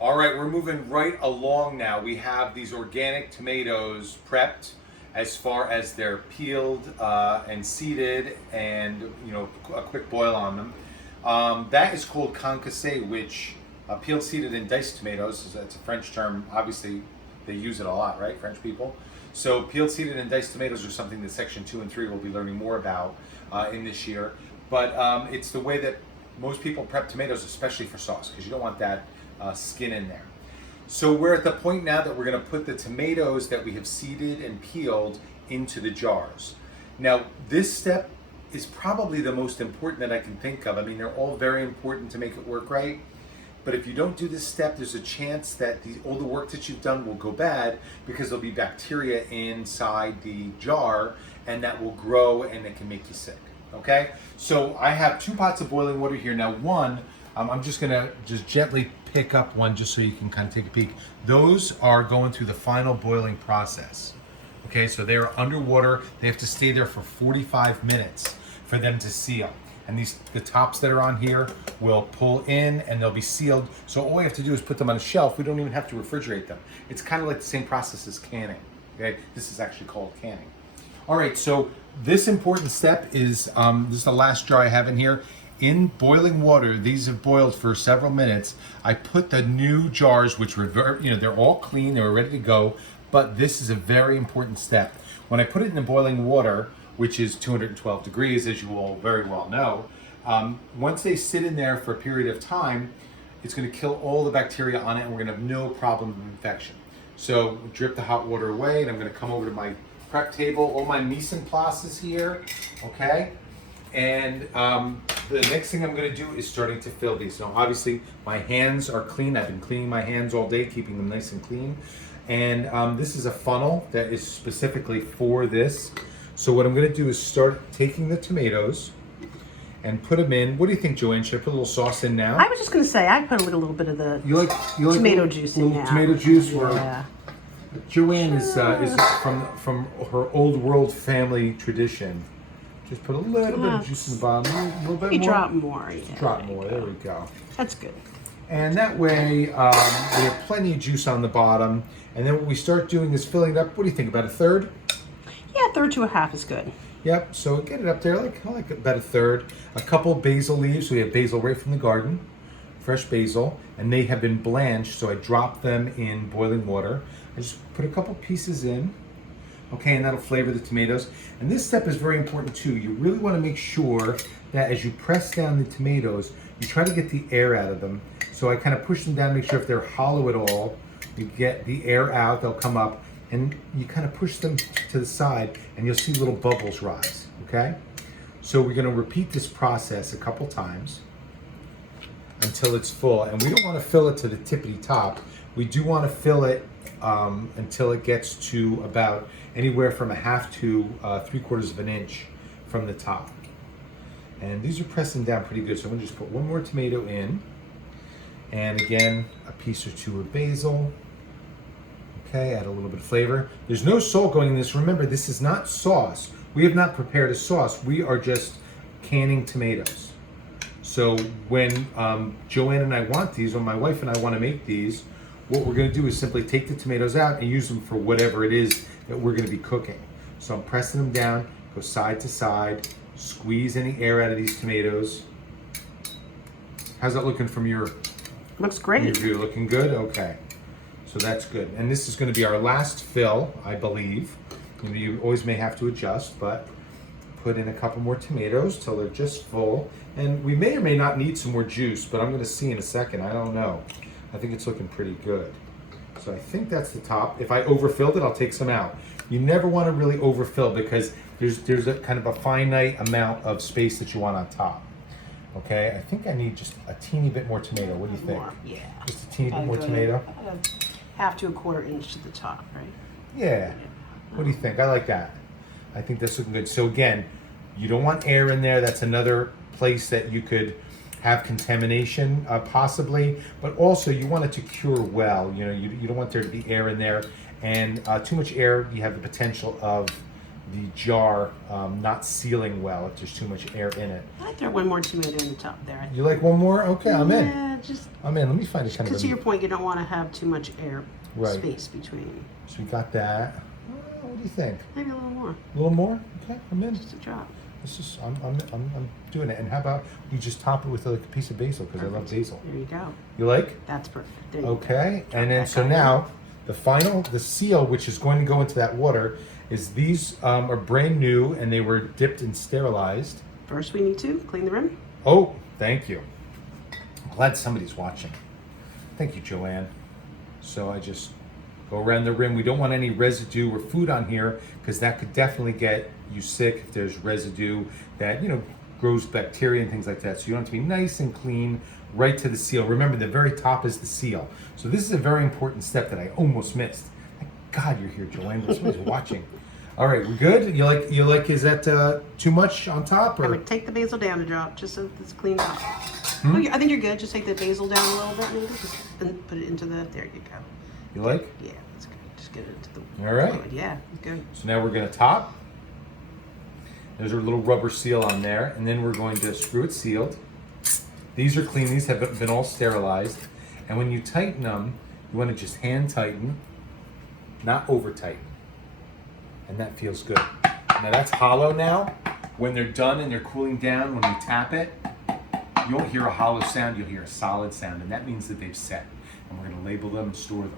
All right, we're moving right along now. We have these organic tomatoes prepped as far as they're peeled and seeded and, a quick boil on them. That is called concassé, which peeled, seeded, and diced tomatoes, it's a French term. Obviously, they use it a lot, right, French people? So peeled, seeded, and diced tomatoes are something that section 2 and 3 will be learning more about in this year. But it's the way that most people prep tomatoes, especially for sauce, because you don't want that skin in there. So we're at the point now that we're going to put the tomatoes that we have seeded and peeled into the jars. Now, this step is probably the most important that I can think of. I mean, they're all very important to make it work right. But if you don't do this step, there's a chance that all the work that you've done will go bad because there'll be bacteria inside the jar and that will grow and it can make you sick. Okay? So I have 2 pots of boiling water here. Now, one, I'm just gonna gently pick up one just so you can kind of take a peek. Those are going through the final boiling process. Okay, so they're underwater. They have to stay there for 45 minutes for them to seal. And the tops that are on here will pull in and they'll be sealed. So all we have to do is put them on a shelf. We don't even have to refrigerate them. It's kind of like the same process as canning. Okay, this is actually called canning. All right, so this important step is, this is the last jar I have in here. In boiling water, these have boiled for several minutes. I put the new jars, which were they're all clean, they were ready to go, but this is a very important step. When I put it in the boiling water, which is 212 degrees, as you all very well know, once they sit in there for a period of time, it's gonna kill all the bacteria on it and we're gonna have no problem of infection. So drip the hot water away and I'm gonna come over to my prep table. All my mise en place is here, okay? And the next thing I'm going to do is starting to fill these. Now, obviously, my hands are clean. I've been cleaning my hands all day, keeping them nice and clean. And this is a funnel that is specifically for this. So what I'm going to do is start taking the tomatoes and put them in. What do you think, Joanne? Should I put a little sauce in now? I was just going to say, I put a little bit of the you like tomato juice in now. Tomato juice? Yeah. Joanne is from her old world family tradition. Just put a little bit of juice in the bottom, a little bit more. Drop more. Yeah, drop more, there we go. That's good. And that way, we have plenty of juice on the bottom. And then what we start doing is filling it up. What do you think, about a third? Yeah, 1/3 to a half is good. Yep, so get it up there, I like about a third. A couple basil leaves, we have basil right from the garden, fresh basil, and they have been blanched, so I drop them in boiling water. I just put a couple pieces in. Okay, and that'll flavor the tomatoes. And this step is very important too. You really want to make sure that as you press down the tomatoes, you try to get the air out of them. So I kind of push them down, make sure if they're hollow at all, you get the air out, they'll come up, and you kind of push them to the side and you'll see little bubbles rise, okay? So we're gonna repeat this process a couple times until it's full. And we don't want to fill it to the tippity top. We do want to fill it until it gets to about anywhere from 1/2 to 3/4 of an inch from the top. And these are pressing down pretty good. So I'm gonna just put one more tomato in. And again, a piece or 2 of basil. Okay, add a little bit of flavor. There's no salt going in this. Remember, this is not sauce. We have not prepared a sauce. We are just canning tomatoes. So when Joanne and I want these, or my wife and I want to make these, what we're going to do is simply take the tomatoes out and use them for whatever it is that we're going to be cooking. So I'm pressing them down, go side to side, squeeze any air out of these tomatoes. How's that looking from your Looks great. your view? Looking good? Okay. So that's good. And this is going to be our last fill, I believe. You always may have to adjust, but put in a couple more tomatoes till they're just full. And we may or may not need some more juice, but I'm going to see in a second. I don't know. I think it's looking pretty good. So I think that's the top. If I overfilled it, I'll take some out. You never want to really overfill because there's a kind of a finite amount of space that you want on top. Okay, I think I need just a teeny bit more tomato. What do you think? More, yeah. Just a teeny bit more tomato? 1/2 to 1/4 inch to the top, right? Yeah. What do you think? I like that. I think that's looking good. So again, you don't want air in there. That's another place that you could have contamination, possibly. But also, you want it to cure well. You know, you don't want there to be air in there. And too much air, you have the potential of the jar not sealing well if there's too much air in it. I'd throw one more tomato in the top there. You like one more? Okay, I'm in. Yeah, just I'm in. Let me find a kind because of to your point, you don't want to have too much air Right. space between. So we got that. What do you think? Maybe a little more. A little more? Okay, I'm in. Just a drop. This is I'm doing it. And how about we just top it with like a piece of basil because I love basil. There you go. You like? That's perfect. There you Okay, go. and then Drop so that now the seal, which is going to go into that water, is these are brand new and they were dipped and sterilized. First, we need to clean the rim. Oh, thank you. I'm glad somebody's watching. Thank you, Joanne. So I just go around the rim. We don't want any residue or food on here because that could definitely get you sick if there's residue that, grows bacteria and things like that. So you want it to be nice and clean right to the seal. Remember, the very top is the seal. So this is a very important step that I almost missed. Thank God you're here, Joanne. Somebody's watching. All right, we good? You like? Is that too much on top? I Or would take the basil down a drop just so it's cleaned up. Oh, yeah, I think you're good. Just take the basil down a little bit, maybe, and put it into the. There you go. you like? Yeah, that's good. Just get it into the. All right. fluid. Yeah, good. So now we're going to top. There's our little rubber seal on there, and then we're going to screw it sealed. These are clean. These have been all sterilized. And when you tighten them, you want to just hand tighten, not over tighten. And that feels good. Now that's hollow now. When they're done and they're cooling down, when we tap it, you won't hear a hollow sound, you'll hear a solid sound. And that means that they've set. And we're going to label them and store them.